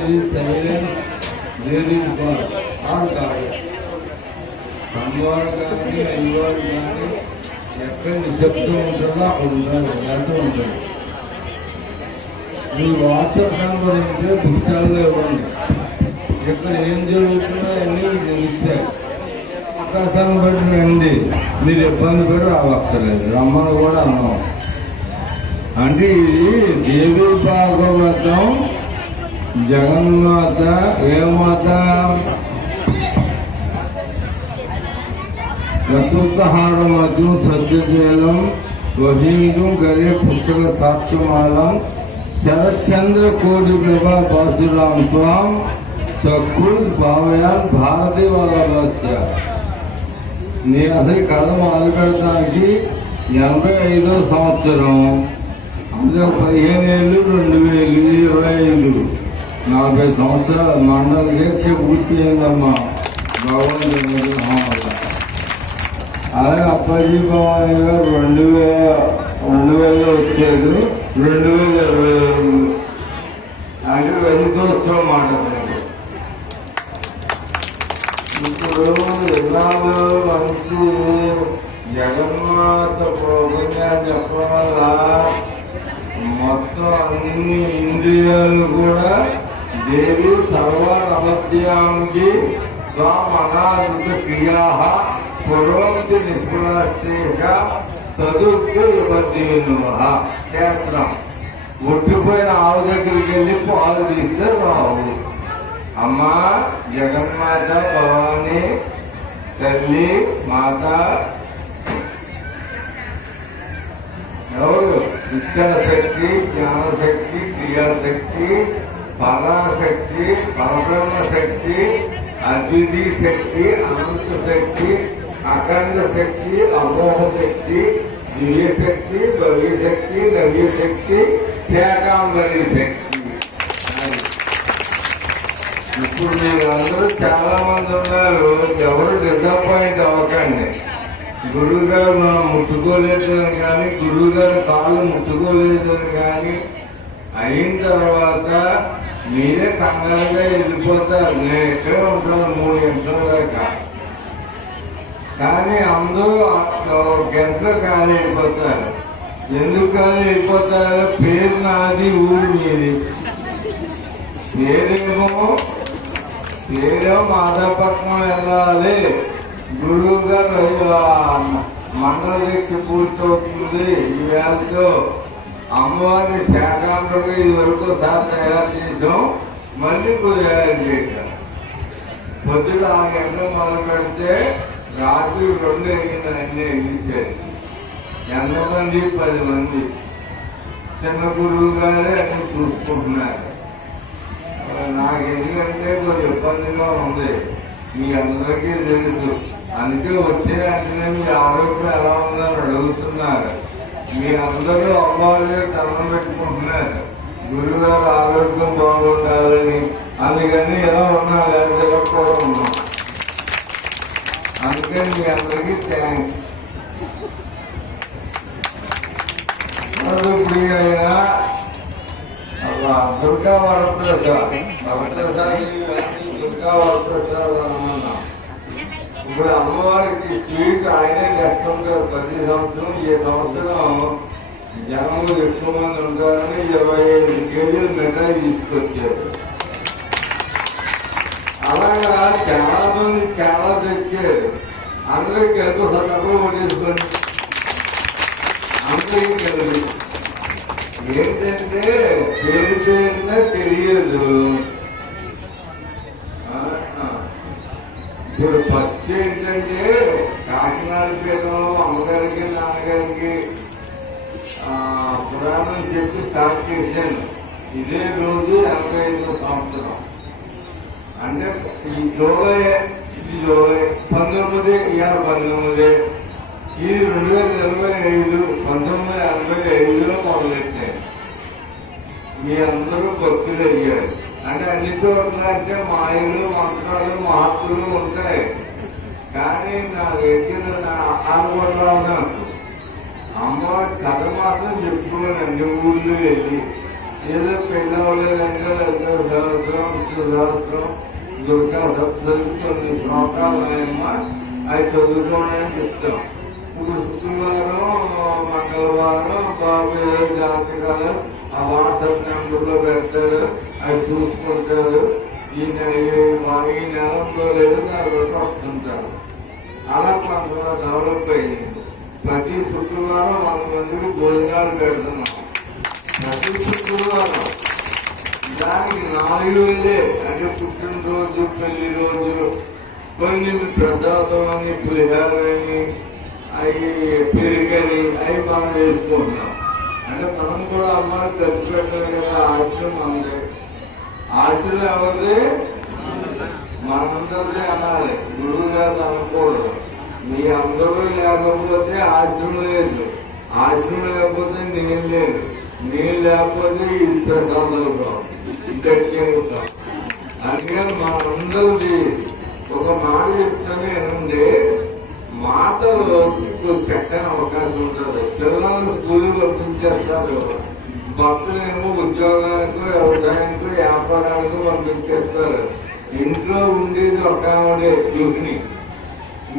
Silence there is God all కాదు. అమ్మవారు కానీ అయ్యవారు కానీ ఎక్కడ నిశ్శబ్దం ఉంటుందో అక్కడ ఉండాలి, వెళ్తూ ఉంటుంది. మీ వాట్సాప్ నెంబర్ ఉంటే పుస్తకాల్లో ఇవ్వండి. ఇక్కడ ఏం జరుగుతుందో అన్నీ తెలుస్తాయి. అవకాశాన్ని బట్టి రండి, మీరు ఇబ్బంది పడి రావక్కర్లేదు, రమ్మని కూడా అన్నాం. అంటే ఇది దేవి భాగవతం జగన్మాత ఏమాత రసోత్తహారమద్యం సత్యజలం వహీందుం గరే పుస్తక సాక్ష్యమాలం శరచంద్ర కోటి ప్రభా బాసురాం త్వాం సకృత్ భావయాన్ భారతీ వల్లభస్య. నేను అసలు కథ మొదలు పెడతానికి 85వ సంవత్సరం, అందులో 15 ఏళ్ళు 2025 40 సంవత్సరాల మండల దీక్ష పూర్తి అయిందమ్మా భగవంతుడి విగ్రహం వల్ల. అలాగే అప్పాజీ భవాని గారు 2000 వచ్చారు, 2022 అంటే వెంకటోత్సవం మాట్లాడారు. ఇప్పుడు జిల్లాలో మంచి జగన్మాత ప్రోగ్రాం చెప్పడం వల్ల మొత్తం అన్ని ఇంద్రియాలు కూడా దేవి సర్వనమధ్యానికి స్వామనాదృత క్రియా పురోగతి నిష్ఫలశేష తదుక్తి క్షేత్రం. ముట్టిపోయిన ఆవు దగ్గరికి వెళ్ళి పాలు తీస్తే రావు. అమ్మా జగన్మాత భవాని తల్లి మాత ఎవరు? ఇచ్ఛాశక్తి, జ్ఞానశక్తి, క్రియాశక్తి, పరాశక్తి, పరబ్రహ్మ శక్తి, అద్వితీయ శక్తి, అనంత శక్తి, అఖండ శక్తి, అమోహ శక్తి, దివ్యశక్తి, భవ్యశక్తి, నవ్యశక్తి, శాకాంబరీ శక్తి. ఇప్పుడు మీరు అందరూ చాలా మంది ఉన్నారు, ఎవరు డిసప్పాయింట్ అవ్వకండి. గురువు గారు మనం ముట్టుకోలేదని కానీ, గురువు గారు కాళ్ళు ముట్టుకోలేదని కానీ అయిన తర్వాత మీరే కంగారుగా వెళ్ళిపోతారు. నేను ఇక్కడే ఉంటాను 3 గంటల దాకా, కానీ అందరూ గంటలు ఖాళీ అయిపోతారు. ఎందుకు ఖాళీ అయిపోతారు? పేరు నాది, ఊరు మీది. పేరేమో మాధవపట్నం వెళ్ళాలి, గురువు గారు మండల దీక్ష పూర్తవుతుంది ఈ వేళతో. అమ్మవారిని శాకాంబరిగా ఇదివరకు సార్ తయారు చేసాం, మళ్ళీ తయారు చేశాం. పొద్దున 6 గంటలు మొదలు పెడితే రాత్రి 2 అయింది అన్నీ తీసేది. ఎంతమంది? 10 మంది. చిన్న గురువు గారే అన్ని చూసుకుంటున్నారు. నాకు ఎందుకంటే కొంచెం ఇబ్బందిగా ఉంది, మీ అందరికీ తెలుసు. అందుకే వచ్చే వెంటనే మీ ఆరోగ్యం ఎలా ఉందని అడుగుతున్నారు. మీ అందరూ అమ్మవారి దండం పెట్టుకుంటున్నారు, గురుగారు ఆరోగ్యం బాగుండాలని. అందుకని ఎలా ఉన్నా లేదా కూడా ఉన్నాం. అందుకని మీ అందరికీ థ్యాంక్స్. అయినా దుర్గా వరప్రసాద్ దుర్గా వరప్రసాద్ అన్నా. ఇప్పుడు అమ్మవారికి స్వీట్ ఆయనే తెస్తుంటారు ప్రతి సంవత్సరం. ఈ సంవత్సరం జనములు ఎక్కువ మంది ఉంటారని 25 కేజీలు మిఠాయి తీసుకొచ్చారు. అలాగా చాలా మంది చాలా తెచ్చారు. అందరికి కలిపి సగం కొట్టేసుకొని అందరికీ కలిపి ఏంటంటే పేరునే తెలియదు. ఇప్పుడు ఫస్ట్ ఏంటంటే కాకినాడ పేరు అమ్మగారికి నాన్నగారికి పురాణం చెప్పి స్టార్ట్ చేశాను. ఇదే రోజు 85వ సంవత్సరం. అంటే ఈ జూలై 19 ఇది 2025 1985లో మొదలెట్టాను. మీ అందరూ భక్తులు అయ్యారు. అంటే అన్ని చోట్ల అంటే మాయలు మంత్రాలు మహత్తులు ఉంటాయి, కానీ నా దగ్గర అనుకుంటా ఉన్నాను. అమ్మవారి కథ మాత్రం చెప్పుకోవాలి. అన్ని ఊళ్ళో వెళ్ళి ఏదో పెళ్ళి అవ్వలేదంటే సహస్రం దుర్గా సప్తశతి కొన్ని శ్లోకాలు ఉన్నాయమ్మా, అవి చదువుకోండి అని చెప్తాం. ఇప్పుడు శుక్రవారం మంగళవారం బాబు ఏదో జాతకాలు ఆ వాట్సాప్ నెంబర్లో పెడతారు, అవి చూసుకుంటారు. ఈ నెలలో లేదు దాని వస్తుంటారు. అలా మనకు డెవలప్ అయింది. ప్రతి శుక్రవారం 100 మందికి భోజనాలు పెడుతున్నాం. ప్రతి శుక్రవారం దానికి 4,000 అంటే పుట్టినరోజు, పెళ్లి రోజు, కొన్ని ప్రసాదం అని, పులిహార అని, అవి పెరుగని అవి మనం వేసుకుంటున్నాం. అంటే మనం కూడా అమ్మాయి ఖర్చు పెట్టాలి కదా. ఆశ్రమం ఉంది, ఆశ్రమం ఎవరిది? మనందరిదే అనాలి, గురువు గారు అనకూడదు. మీ అందరూ లేకపోతే ఆశ్రమం లేదు, ఆశ్రమం లేకపోతే నేను లేదు, నేను లేకపోతే ఇది ప్రసాదాలు దక్షిణిస్తాం. అందుకని మనందరిది ఒక మాట చెప్తాను ఏనండి, మాటలు చక్కని అవకాశం ఉంటుంది. పిల్లలు స్కూల్కి పంపించేస్తారు, భక్తులేమో ఉద్యోగానికి, వ్యవసాయానికి, వ్యాపారానికి పంపించేస్తారు. ఇంట్లో ఉండేది ఒక ఆవిడే యోగిని.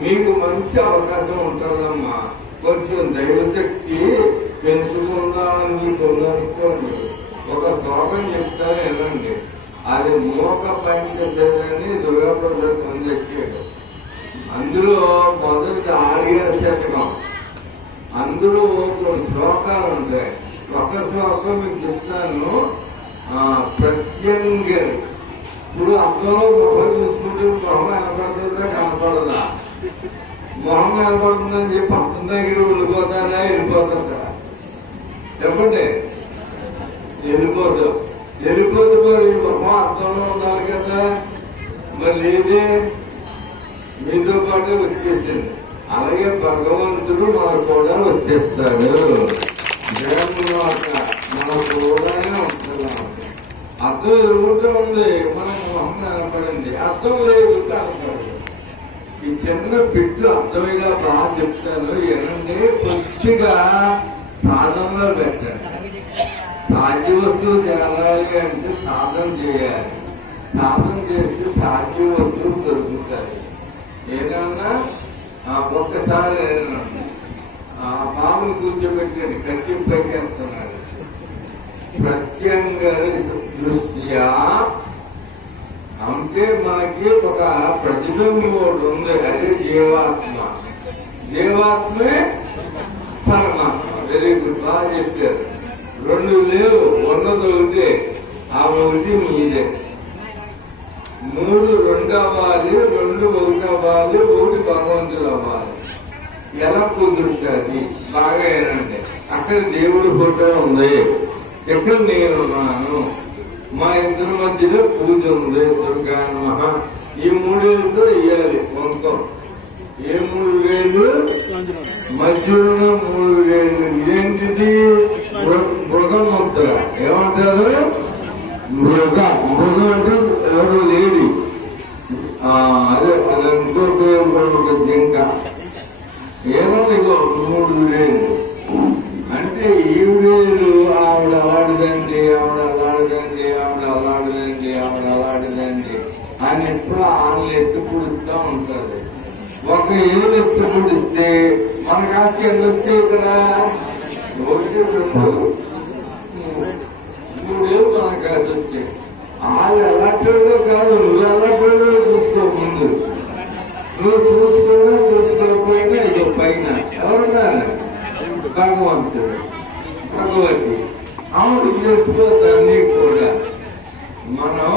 మీకు మంచి అవకాశం ఉంటుందమ్మా. కొంచెం దైవశక్తి పెంచుకుందామని మీకు ఉందనుకోండి. ఒక శ్లోకం చెప్తాను ఏనండి, అది మోక పంచశని దుర్గాప్రసాద్ పొందొచ్చాడు. అందులో మొదటి 6వ శతకం, అందులో కొన్ని శ్లోకాలు ఉంటాయి. ఒక శ్లోకం మీకు చెప్తాను. ప్రత్యంగరి, ఇప్పుడు అర్థంలో మొహం చూసుకుంటే మొహం కనపడుతుందా కనపడదా? మొహం కనపడుతుందని చెప్పి అర్థం దగ్గర వెళ్ళిపోతారా వెళ్ళిపోతుందా? చెప్పండి, వెళ్ళిపోతాం. వెళ్ళిపోతే మరి మొహం అర్థంలో ఉండాలి కదా. మరి లేదే, మీతో పాటు వచ్చేసింది. అలాగే భగవంతుడు మనకు కూడా వచ్చేస్తాడు. దేవత మనకు కూడానే ఉంటున్నాం. అర్థం ఎదుగుతూ ఉంది, మనకు మొహం కనపడింది. అర్థం లేదు కనపడదు. ఈ చిన్న బిడ్డ అర్థమైనా బాగా చెప్తాను ఏనండి. కొద్దిగా సాధనలో పెట్టండి. సాధ్య వస్తువు తేవాలి అంటే సాధన చేయాలి. సాధన చేస్తే సాధ్య వస్తువు దొరుకుతాయి. ఏదన్నా ఒక్కసారి బాబుని కూర్చోబెట్టండి, ఖర్చు పెట్టేస్తున్నాడు. ప్రత్యంగరి దృష్ట్యా అంటే మనకి ఒక ప్రతిబింబం ఒకటి ఉంది, అదే జీవాత్మ. జీవాత్మే పరమాత్మ. వెరీ గుడ్, బాగా చెప్పారు. 2 లేవు, ఉన్నది ఒకటి. ఆ ఒకటి మీదే. 3 2 అవ్వాలి, 2 1 అవ్వాలి, 1 భగవంతుడు అవ్వాలి. ఎలా కుదురుతుంది? బాగా ఏనంటే అక్కడ దేవుడి ఫోటో ఉంది, ఇక్కడ నేనున్నాను, మా ఇద్దరి మధ్యలో పూజ ఉంది, దుర్గా నమః. ఈ 3 వేలతో ఇవ్వాలి వంతం. ఏ 3 వేలు? మధ్యలో 3 వేలు. ఏంటిది? మృగముద్ర. ఏమంటారు? మృగం. మృగం అంటే ఎవరు లేడీ. అదే అది ఇంకోటి ఒక జింక. ఏదో 3 వేలు అంటే ఈ వేలు ఆవిడ అలాంటిదండి, ఆవిడ అలాంటిదండి, ఆవిడ అలాంటిదండి, ఆవిడ అలాంటిదండి అని ఎప్పుడు ఆళ్ళు ఎత్తి పుడుతూ ఉంటుంది. ఒక ఏళ్ళు ఎత్తి పుడిస్తే మన కాస్త ఎన్ని వచ్చాయి కదా? 1 2 3 ఏళ్ళు మన కాస్త వచ్చాయి. వాళ్ళు ఎలాంటిలో కాదు, నువ్వు ఎలాంటిలో చూసుకో. ముందు నువ్వు చూసుకున్నా చూసుకోకపోయినా ఇది పైన ఎవరున్నారు? భగవంతుడు, భగవతి. అవును, చేసుకోవద్దాన్ని కూడా. మనం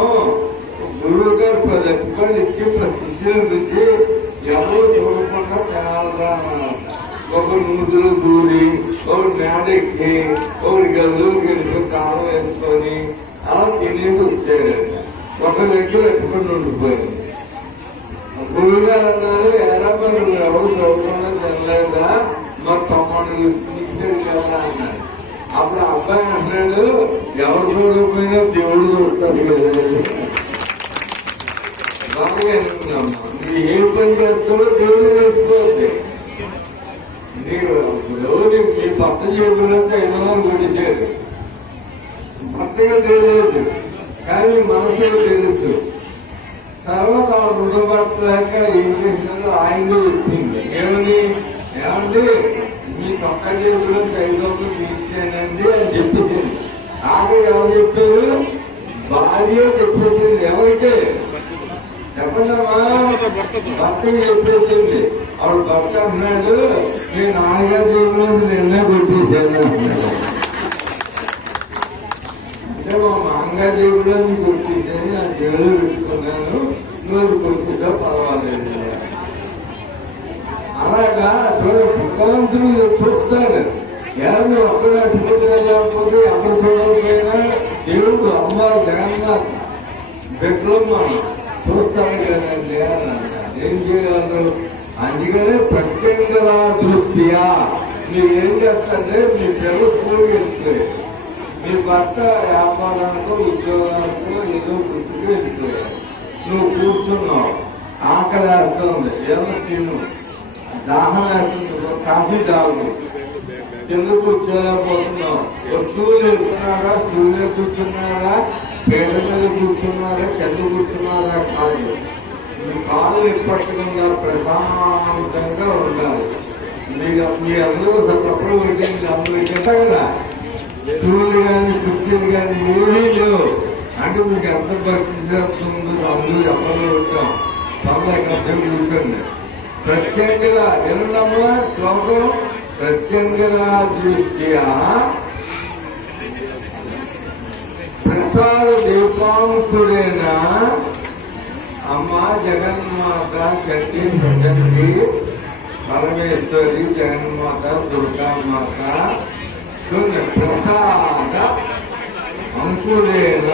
గురువు గారు 10 రూపాయలు ఇచ్చి శిష్యుల నుంచి ఎవరు చూడకుండా తినాలరా అన్నారు. ఒకరు నూతులు దూరి, ఒకరు మేడెక్కి, ఒకరి గదులోకి వెళ్ళి కాలం వేసుకొని అలా తినేసి వచ్చాడు. ఒక దగ్గర ఎట్టుకొని ఉండిపోయింది. గురువు గారు అన్నారు, ఎలా మరి ఎవరు చదువుకుండా తినలేదా, మా తమ్ముడు తీసుకెళ్ళి కదా అన్నారు. అప్పుడు అబ్బాయి అంటున్నాడు, ఎవరు చూడకపోయినా దేవుడు చూస్తాడు కదా. బాగా అనుకున్నామ్మా, మీరు ఏ పని చేస్తారో దేవుడు చేసుకోవద్దు. మీరు మీ పట్ట చేయకుండా 500 కొడిచారు. భర్తగా తెలియదు, కానీ మనసులో తెలుసు. తర్వాత రుణపడలేక ఏం చేసినారో ఆయన చెప్పింది, ఏమండి మీ సొంత జేబులో 5,000 తీసేనండి అని చెప్పేసింది. ఆగే ఎవరు చెప్పారు? భార్య చెప్పేసింది. ఎవరికి చెప్పండమ్మా? భర్తకి చెప్పేసింది. ఆవిడ భర్త అన్నాడు, మీ నాన్నగారి జేబులో నిన్నే కొట్టేశాను అంటున్నాడు. అంటే మా నాన్నగారి జేబులో నీకు కొట్టేసాను, నా జేబులో పెట్టుకున్నాను, నువ్వు కొట్టేసా పర్వాలేదు. అలాగా భగవంతుడు చూస్తాడు. ఎవరు ఒక్కరు అడ్డుకుంటున్నా లేకపోతే ఎవరు చూడకపోయినా దేవుడు అమ్మ జగన్నాథ్ బెడ్రూమ్ చూస్తాడు కదండి అన్నాడు. ఏం చేయగలరు? అందుకనే ప్రత్యేక దృష్ట్యా మీరు ఏం చేస్తారంటే మీ పిల్లలు స్కూల్కి వెళ్తే, మీ భర్త వ్యాపారానికో ఉద్యోగానికో ఏదో గుర్తుకు వెళ్తే, నువ్వు కూర్చున్నావు, ఆకలి వేస్తుంది, ఏమో తిను, దాహం వేస్తుంది, కాఫీ తాగు, కింద కూర్చోలేకపోతున్నావు. స్టూల్ వేసుకున్నారా, స్టూల్ మీద కూర్చున్నారా, పేట మీద కూర్చున్నారా, కింద కూర్చున్నారా కాదు. మీ కాళ్ళు ఎప్పటికన్నా ప్రశాంతంగా ఉండాలి. మీ అందరూ తప్పుడు పెట్టింది అందరూ కదా. స్టూల్ కానీ కుర్చీలు కానీ ఏమీ లేవు అంటే మీకు ఎంత పరిస్థితి వస్తుందో అందరూ చెప్పలో వచ్చాం. తొందర కష్టం కూర్చోండి. ప్రత్యేకంగా ఎన్నమ్మా శ్లోకం, ప్రత్యేకంగా దృష్ట్యా ప్రసాద దీపాంకుడైన అమ్మ జగన్మాత చండీ ప్రజండి పరమేశ్వరి జగన్మాత దుర్గామాత ప్రసాద అంకుడైన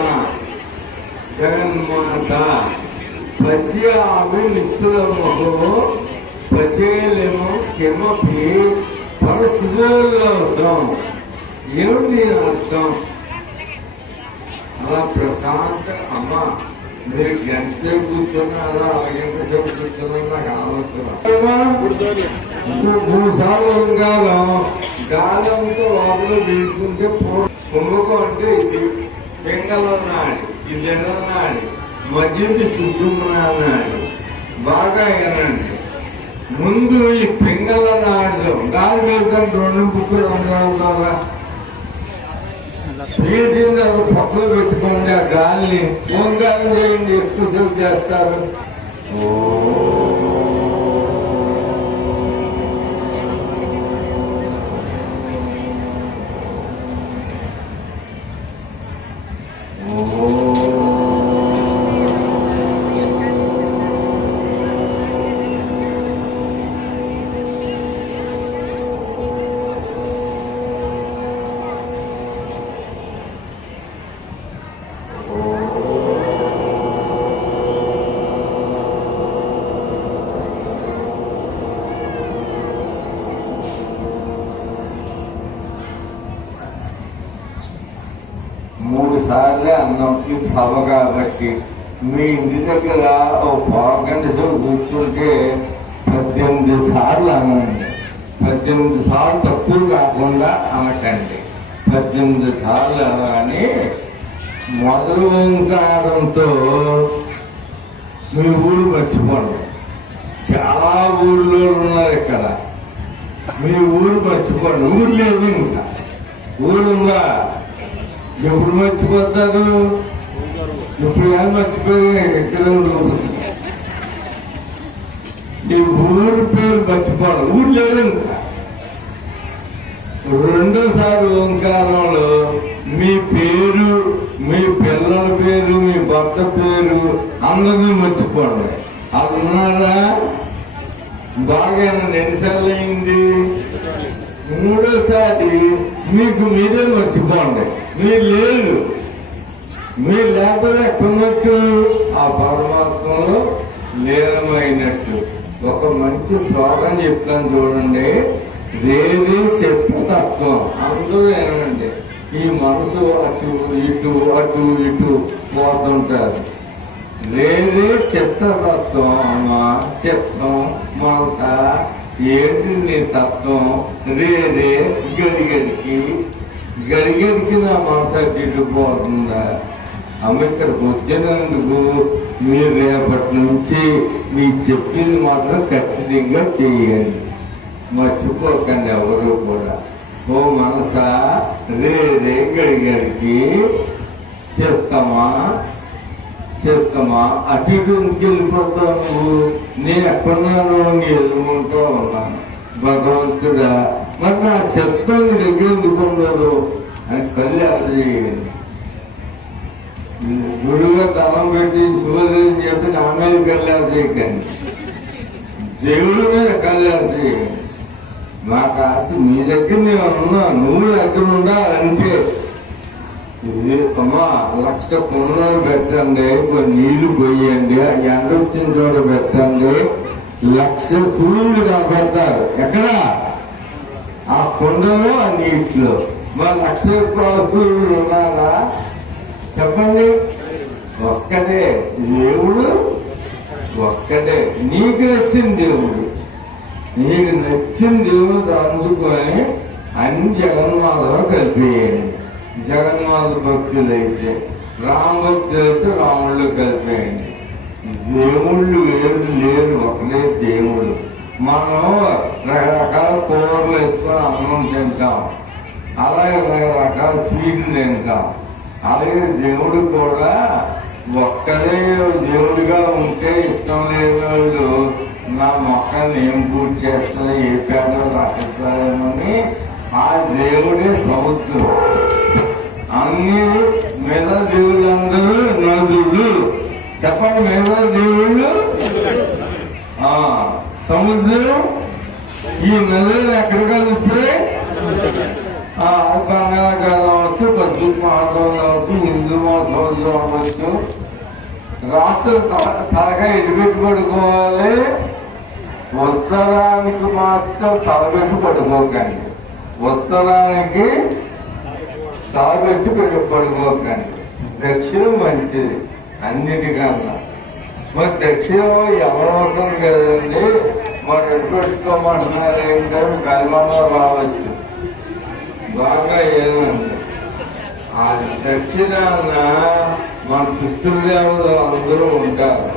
జగన్మాత పశ్యామి నిశ్చలమో పచేలేమో కిమపి పరశుభోల్లాసం. ఏమిటి అర్థం? అలా ప్రశాంత అమ్మ మీరు గంటసేపు కూర్చున్నారా, అరగంట సేపు కూర్చున్నా నాకు ఆలోచన. 3 సార్లు ఉంగాలం గాలంతో లోపల తీసుకుంటే కుంభకం అంటే ఇది పింగళనాడి, ఇది ఎన్ననాడి, మధ్యది సుషుమ్నాడి. బాగా వినండి. ముందు ఈ పింగళ నాడులో గాలి వెళ్తాం 2 బుక్కులు ఉండాలి. పీల్చింది పక్కలు పెట్టుకోండి. ఆ గాలిని ఫోన్ గాలి చేయండి, ఎక్సర్సైజ్ చేస్తారు. మూడు సార్లే అన్నంకి సభ కాబట్టి మీ ఇంటి దగ్గర ఓ 1/2 గంట సేపు కూర్చుంటే 18 సార్లు అనండి. 18 సార్లు తక్కువ కాకుండా అనకండి. 18 సార్లు అనగానే మొదలు ఓంకారంతో మీ ఊరు మర్చిపోండి. చాలా ఊళ్ళో ఉన్నారు ఇక్కడ. మీ ఊరు మర్చిపోండి. ఊరు లేదు, ఇంకా ఊరుందా? ఎప్పుడు మర్చిపోతారు? ఇప్పుడు ఏం మర్చిపోయి ఎక్కడ ఈ ఊరు పేరు మర్చిపోవడం. ఊరు లేదు ఇంకా. రెండోసారి ఓంకారంలో మీ పేరు, మీ పిల్లల పేరు, మీ భర్త పేరు అందరినీ మర్చిపోండి. అది ఉన్నారా? బాగా ఎన్నిసార్లు అయింది? మూడోసారి మీకు మీరే మర్చిపోండి. మీరు లేరు. మీరు లేకపోతే ఎక్కడున్నట్టు ఆ పరమాత్మలో లీనమైనట్టు. ఒక మంచి శ్లోకం చెప్తాను చూడండి. దేవి శక్తితత్వం. అందరూ ఏనండి, ఈ మనసు అటు ఇటు అటు ఇటు పోతుంటారు. రేరే చిత్తతత్వం. అమ్మ చిత్తం మనస ఏంటి నీ తత్వం? రేరే గడిగడికి గడిగడికి నా మనసు తిరిగిపోతుందా? అమ్మ ఇక్కడికి వచ్చినందుకు మీరు రేపటి నుంచి మీకు చెప్పింది మాత్రం ఖచ్చితంగా చేయండి, మర్చిపోకండి ఎవరు కూడా. ఓ మనసా రే గడిగడికి చెప్తామా అటు ఇటు ఇంకెళ్ళిపోతావు నువ్వు. నేను ఎక్కడున్నాను నీ ఎదుర్కొంటూ ఉన్నాను. భగవంతుడా మరి నా చెప్తాను నీ దగ్గర ఎందుకున్నారు అని కళ్ళు చేయండి. గురువుగా తలం పెట్టి చూడలేదని చెప్పి నా మీద కళ్యాణం చేయకండి, దేవుడి మీద కళ్యాణం చేయండి. నాకు ఆశ మీ దగ్గర నేను ఉన్నా, నువ్వు దగ్గర ఉండాలంటే. అమ్మా 1,00,000 కుండలు పెట్టండి, కొన్ని నీళ్లు పోయండి, ఎండ వచ్చిన చోట పెట్టండి, 1,00,000 సూర్యుడు కనపడతారు. ఎక్కడ? ఆ కుండలో ఆ నీటిలో. మరి 1,00,000 సూర్యుడు ఉన్నారా? చెప్పండి. ఒక్కడే దేవుడు, ఒక్కడే. నీకు నచ్చిన దేవుడు, నీకు నచ్చిన దేవుడు అందుకొని అన్ని జగన్మాతలో కలిపేయండి. జగన్మాత భక్తులైతే రామ భక్తులైతే రాముళ్ళు కలిపేయండి. దేవుళ్ళు వేరు లేరు, ఒకటే దేవుడు. మనం రకరకాల కూరలు వేసుకొని అన్నం తింటాం, అలాగే రకరకాల స్వీట్లు తింటాం. అలాగే దేవుడు కూడా ఒక్కడే దేవుడిగా ఉంటే ఇష్టం లేని వాళ్ళు నా మొక్కని ఏం పూర్తి చేస్తున్నా, ఏ పేదలు రాసిస్తారేమని ఆ దేవుడే సముద్రం. అన్ని మీద దేవుళ్ళందరూ నదులు. చెప్పండి, మీద దేవుళ్ళు సముద్రం. ఈ నదులు ఎక్కడ కలుస్తాయి? బంగాళాఖాతం అవ్వచ్చు, పసిఫిక్ మహాసముద్రం అవ్వచ్చు, హిందూ మహాసముద్రం అవ్వచ్చు. రాత్రులు తలగా ఎడిపెట్టి పడుకోవాలి, ఉత్తరానికి మాత్రం తలబెట్టి పడుకోకండి. ఉత్తరానికి తలబెట్టి పడుకోకండి. దక్షిణం మంచిది అన్నిటికన్నా. మరి దక్షిణం ఎవరు అవుతుంది కదండి, మరి ఎటు పెట్టుకోమంటున్నారు ఏంటంటే కల్మలో రావచ్చు. బాగా ఏమంటే ఆ దక్షిణాన మన పితృదేవతలు అందరూ ఉంటారు,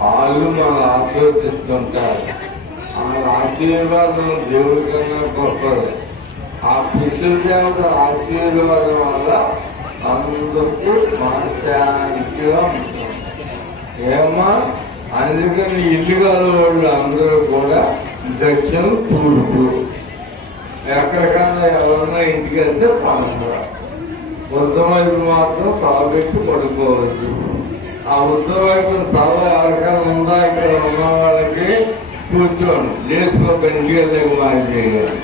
వాళ్ళు మనల్ని ఆశీర్వదిస్తుంటారు. వాళ్ళ ఆశీర్వాదం దేవుడి కన్నా గొప్పది. ఆ పితృదేవతల ఆశీర్వాదం వల్ల అందరికీ మనశ్శాంతిగా ఉంటుంది. ఏమా అందుకని ఇల్లు గల వాళ్ళు అందరూ కూడా దక్షిణం తూర్పు. ఎక్కడికన్నా ఎవరన్నా ఇంటికి వెళ్తే పనులు ఉత్తర వైపు మాత్రం తలబెట్టి పడుకోవచ్చు. ఆ ఉత్తర వైపు తల ఎవరికైనా ఉందా ఇక్కడ ఉన్న వాళ్ళకి కూర్చోండి, లేచుకోక ఇంటికి వెళ్ళాక మార్చేయాలి.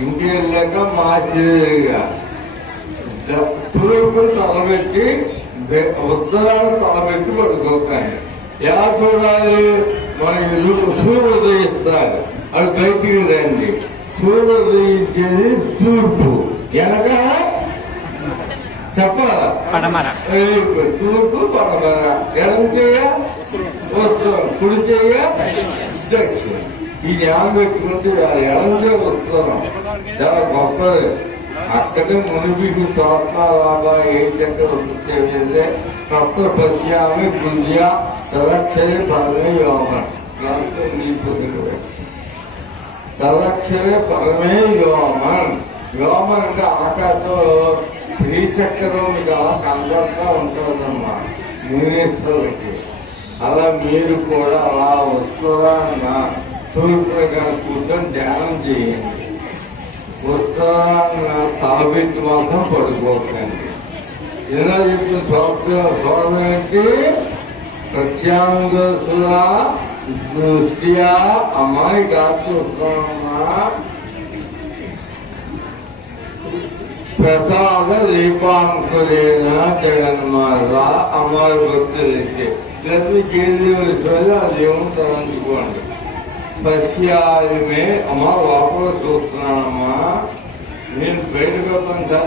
ఇంటికి వెళ్ళాక మార్చేదిగా తూర్పు తలబెట్టి ఉత్తరాలు తలబెట్టి పడుకోకండి. ఎలా చూడాలి? మన సూర్యుడు ఉదయిస్తారు, అది బయటికి రండి. సూర్యుడు ఉదయించేది తూర్పు, వెనక చెప్పాలా తూర్పు పడమర, ఎడం చేయ ఉత్తరం, కుడి చేయ దక్షిణం. ఈ జ్ఞానం పెట్టుకుంటే ఎడం చేయ ఉత్తరం చాలా గొప్పది. అక్కడే మునిపికి స్వాత్మాలాభ ఏ చక్ర సేవే తత్ర పశ్యామి బుద్ధ్యా తదక్షరే పరమే యోగం. తదక్షరే పరమే యోమన్. యోమన్ అంటే ఆకాశంలో శ్రీచక్రం మీకు అలా కనబడుతూ ఉంటుందమ్మా మీరేశ్వరులకి. అలా మీరు కూడా అలా ఉత్తరాన్న తూర్పున కానీ కూర్చొని ధ్యానం చేయండి. ఉత్తరాన్న తలబెట్టి మాత్రం పడుకోకండి. ఇలా చెప్పిన స్వరం ఏంటి? ప్రత్యాంగసుల దృష్ట్యా అమ్మాయి చూస్తామమ్మా. ప్రసాద దీపాంకురేణ జగన్మాత అమ్మాయి భక్తులైతే మీకు ఏం దేవుడు ఆ దేవుని తలంచుకోండి. పశ్యామే అమ్మ లోపల చూస్తున్నానమ్మా, నేను బయటకు కొంచెం